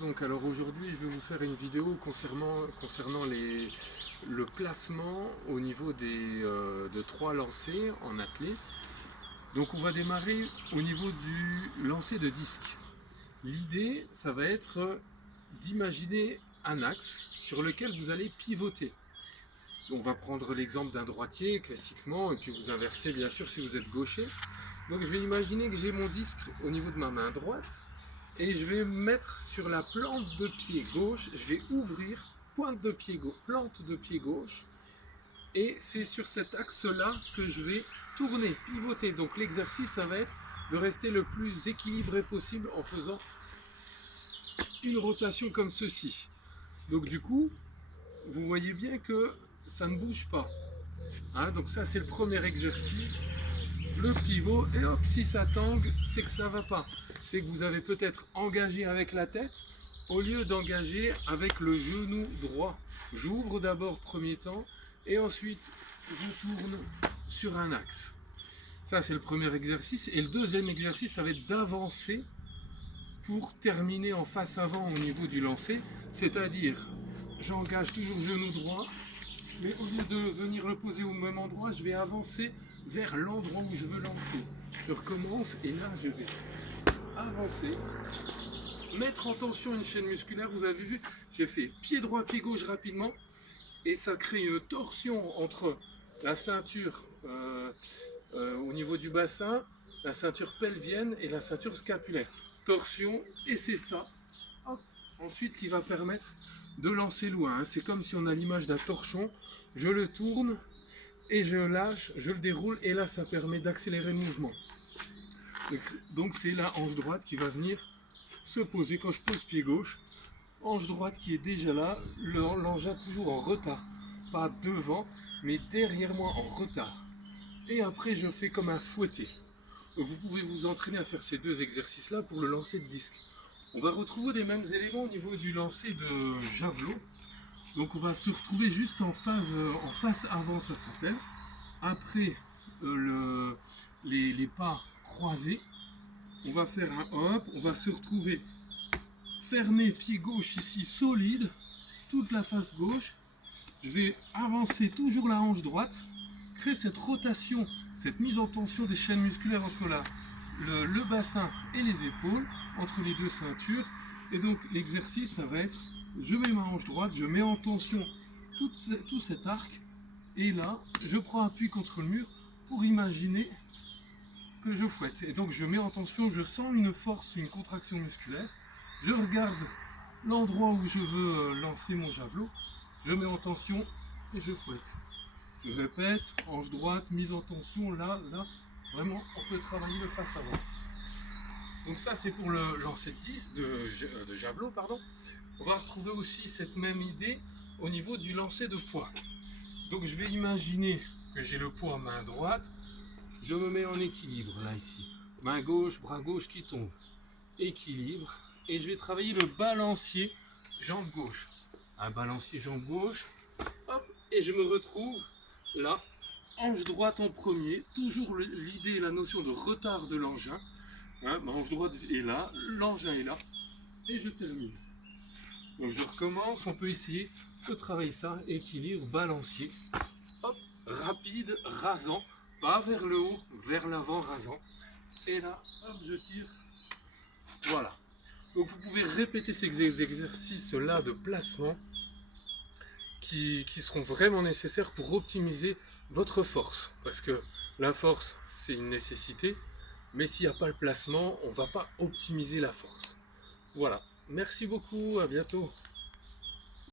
Donc alors aujourd'hui je vais vous faire une vidéo concernant le placement au niveau de 3 lancers en attelé. Donc on va démarrer au niveau du lancer de disque. L'idée ça va être d'imaginer un axe sur lequel vous allez pivoter. On va prendre l'exemple d'un droitier classiquement et puis vous inversez bien sûr si vous êtes gaucher. Donc je vais imaginer que j'ai mon disque au niveau de ma main droite et je vais mettre sur la plante de pied gauche, je vais ouvrir plante de pied gauche et c'est sur cet axe là que je vais tourner, pivoter. Donc l'exercice ça va être de rester le plus équilibré possible en faisant une rotation comme ceci. Donc du coup vous voyez bien que ça ne bouge pas, hein, donc ça c'est le premier exercice, le pivot, et hop, si ça tangue c'est que ça va pas, c'est que vous avez peut-être engagé avec la tête au lieu d'engager avec le genou droit. J'ouvre d'abord premier temps et ensuite je tourne sur un axe. Ça c'est le premier exercice, et le deuxième exercice ça va être d'avancer pour terminer en face avant au niveau du lancer, c'est-à-dire j'engage toujours genou droit, mais au lieu de venir le poser au même endroit, je vais avancer vers l'endroit où je veux lancer. Je recommence et là je vais avancer, mettre en tension une chaîne musculaire. Vous avez vu, j'ai fait pied droit, pied gauche rapidement et ça crée une torsion entre la ceinture au niveau du bassin, la ceinture pelvienne et la ceinture scapulaire. Torsion, et c'est ça, hop, ensuite qui va permettre de lancer loin, hein. C'est comme si on a l'image d'un torchon, je le tourne et je lâche, je le déroule, et là ça permet d'accélérer le mouvement. Donc c'est la hanche droite qui va venir se poser quand je pose pied gauche, hanche droite qui est déjà là, l'engin toujours en retard, pas devant mais derrière moi en retard, et après je fais comme un fouetté. Donc vous pouvez vous entraîner à faire ces deux exercices là pour le lancer de disque. On va retrouver les mêmes éléments au niveau du lancer de javelot. Donc on va se retrouver juste en face avant, ça s'appelle. Après les pas croisés, on va faire un hop, on va se retrouver fermé, pied gauche ici solide, toute la face gauche. Je vais avancer toujours la hanche droite, créer cette rotation, cette mise en tension des chaînes musculaires entre le bassin et les épaules, entre les deux ceintures. Et donc l'exercice ça va être, je mets ma hanche droite, je mets en tension tout cet arc, et là je prends appui contre le mur pour imaginer que je fouette. Et donc je mets en tension, je sens une force, une contraction musculaire, je regarde l'endroit où je veux lancer mon javelot, je mets en tension et je fouette. Je répète, hanche droite, mise en tension, là, vraiment on peut travailler le face avant. Donc ça c'est pour le lancer de javelot, pardon. On va retrouver aussi cette même idée au niveau du lancer de poids. Donc je vais imaginer que j'ai le poids main droite, je me mets en équilibre là ici, main gauche, bras gauche qui tombe, équilibre, et je vais travailler le balancier jambe gauche. Un balancier jambe gauche, hop, et je me retrouve là, hanche droite en premier, toujours l'idée, la notion de retard de l'engin. Hein, ma hanche droite est là, l'engin est là, et je termine. Donc je recommence, on peut essayer de travailler ça, équilibre, balancier, hop, rapide, rasant, pas vers le haut, vers l'avant, rasant, et là, hop, je tire, voilà. Donc vous pouvez répéter ces exercices là de placement qui seront vraiment nécessaires pour optimiser votre force, parce que la force c'est une nécessité, mais s'il n'y a pas le placement, on ne va pas optimiser la force. Voilà, merci beaucoup, à bientôt.